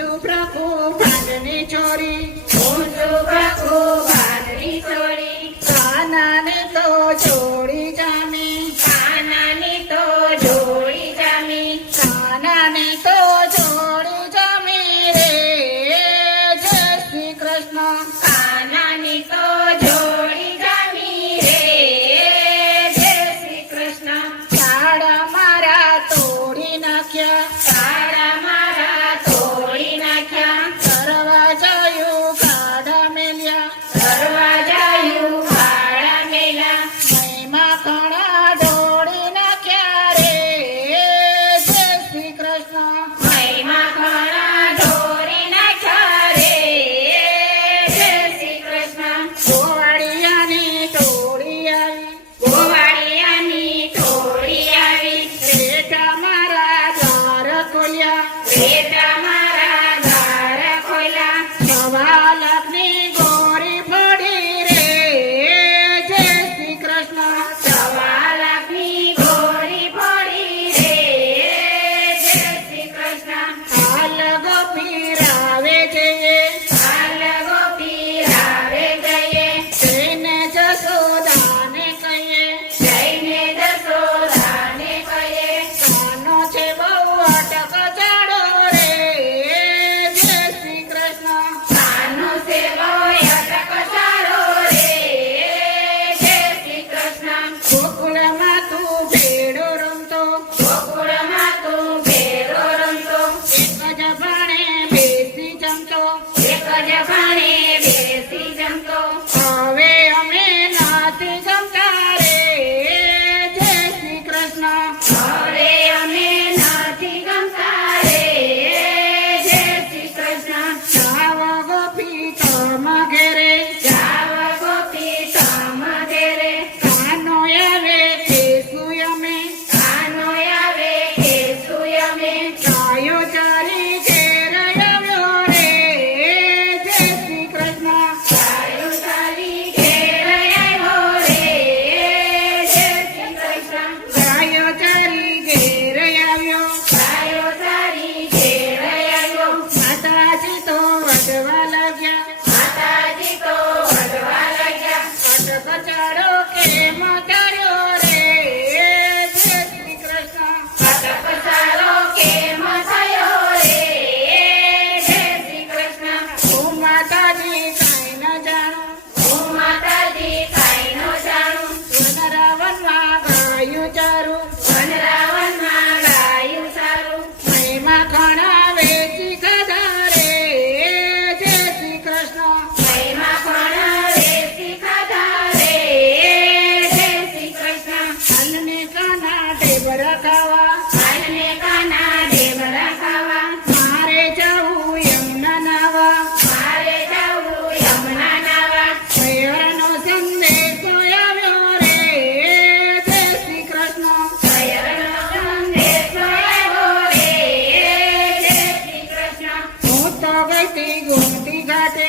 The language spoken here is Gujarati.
છું પ્રભુ ભાંડની ચોરી, હું છું પ્રભુ ભાંડની ચોરી. કાનાને તો જોડી જામી, કાનાની તો જોડી જામી, કાનાને તો જોડી જામી રે. જય શ્રી કૃષ્ણ. કાનાની તો જોડી જામી રે. જય શ્રી કૃષ્ણ. કાળા મારા તોડી નાખ્યા, કાળા મારા તોડી નાખ્યા, દરવાજાયું કાઢા મેલ્યા, દરવાજાયું કાળા મેલા, મહિમા ઘણા દોડી નાખ્યા રે. જય શ્રી કૃષ્ણ. મહિમા ઘણા દોરી નાખ્યા રે. જય શ્રી કૃષ્ણ. ગોવાળિયાની ટોળી આવી, ગોવાળિયાની ટોળી આવી, બેટા મારા દ્વાર ખોલ્યા, બેટા મારા દ્વાર ખોલ્યા, 1.25 લાખની ગોરી ફોડી રે. જય શ્રી કૃષ્ણ. 1.25 લાખની ગોળી ફોડી રે. જય શ્રી કૃષ્ણ. હાલ ગોપી રાવે જઈએ, હાલ ગોપી રાવે જઈએ, જઈને જશોદાને કહીએ, જઈને જશોદાને કહીએ, કાનો છે બહુ અટક ચાડો રે. જય શ્રી કૃષ્ણ. કાનો સેવો અટક ચાલો રે. જય શ્રી કૃષ્ણ. ગોકુળમાં તું ભેડો રમતો, ગોકુળમાં તું ભેરો રમતો, એક જ ભાણે બેસી જમતો, એક જ ભાણે બેસી જમતો, હવે અમે નથી જમતા રે. જય શ્રી કૃષ્ણ. હવે અમે નથી ગમતા રે. જય શ્રી કૃષ્ણ. જાવ ગોપી તમ ઘેરે, જાવ ગોપી તમ ઘેરે, કાનો આવે કેસું અમે, કાનો આવે કેસું અમે, ગાયો ચારી ઘેર આવ્યો રે. જય શ્રી કૃષ્ણ. ગાયો ચાલી ઘેર આવ્યો રે. જય શ્રી કૃષ્ણ. ગાયો ચારી ઘેર આવ્યો, ગાયો ચાલી ઘેર આવ્યો, માતાજી તો વધવા લાગ્યા, માતાજી તો વઢવા લાગ્યા, અટક ચાડો કેમ કર્યો રે. જય શ્રી કૃષ્ણ. અટક ચાલો કેમ થયો રે. જય શ્રી કૃષ્ણ. હું માતાજી કાંઈ ન જાણું, હું માતાજી કાંઈ ન જાણું, વનરાવનમાં ગાયું ચારું, વનરાવનમાં ગાયું સારું, મહિમા ઘણા વેચી ખાધા રે. જય શ્રી કૃષ્ણ. મહિમા પણ વેચી ખાધા રે. જય શ્રી કૃષ્ણ. અન્નને કાના ઢેબરા ખાવા, કાનને કાના ઢેબરા ખાવા, મારે જવું યમુના નાવા, મારે જવું યમુના નાવા, હૈયરનો સંદેશો આવ્યો રે. જય શ્રી કૃષ્ણ. હૈયરનો સંદેશો આવ્યો રે. જય શ્રી કૃષ્ણ. હું તો ગઈ તી ગોમતી ઘાટે,